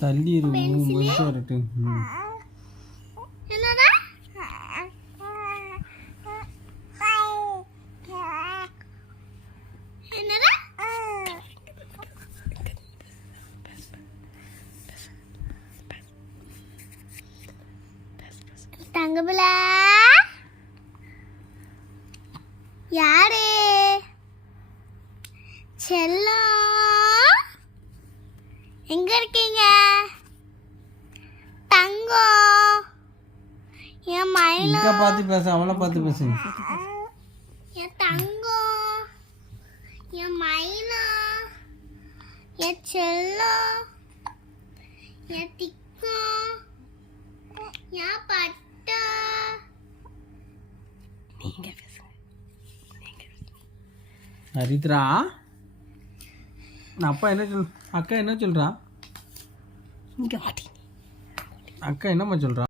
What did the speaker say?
தள்ளி இருக்கு. என்னடா என்னடா தங்கபில யாரு செல்லம் எங்க இருக்கீங்க தங்கம் என் மயில இங்க பார்த்து பேசு, அவளை பார்த்து பேசு. என் தங்கம் என் மயில என் செல்லம் என் திக்கம் என் பட்டா நீங்க பேசுங்க. ஹரித்ரா, அப்பா என்ன அக்கா என்ன சொல்றா? இங்க வாடி. அக்கா என்னம்மா சொல்றா?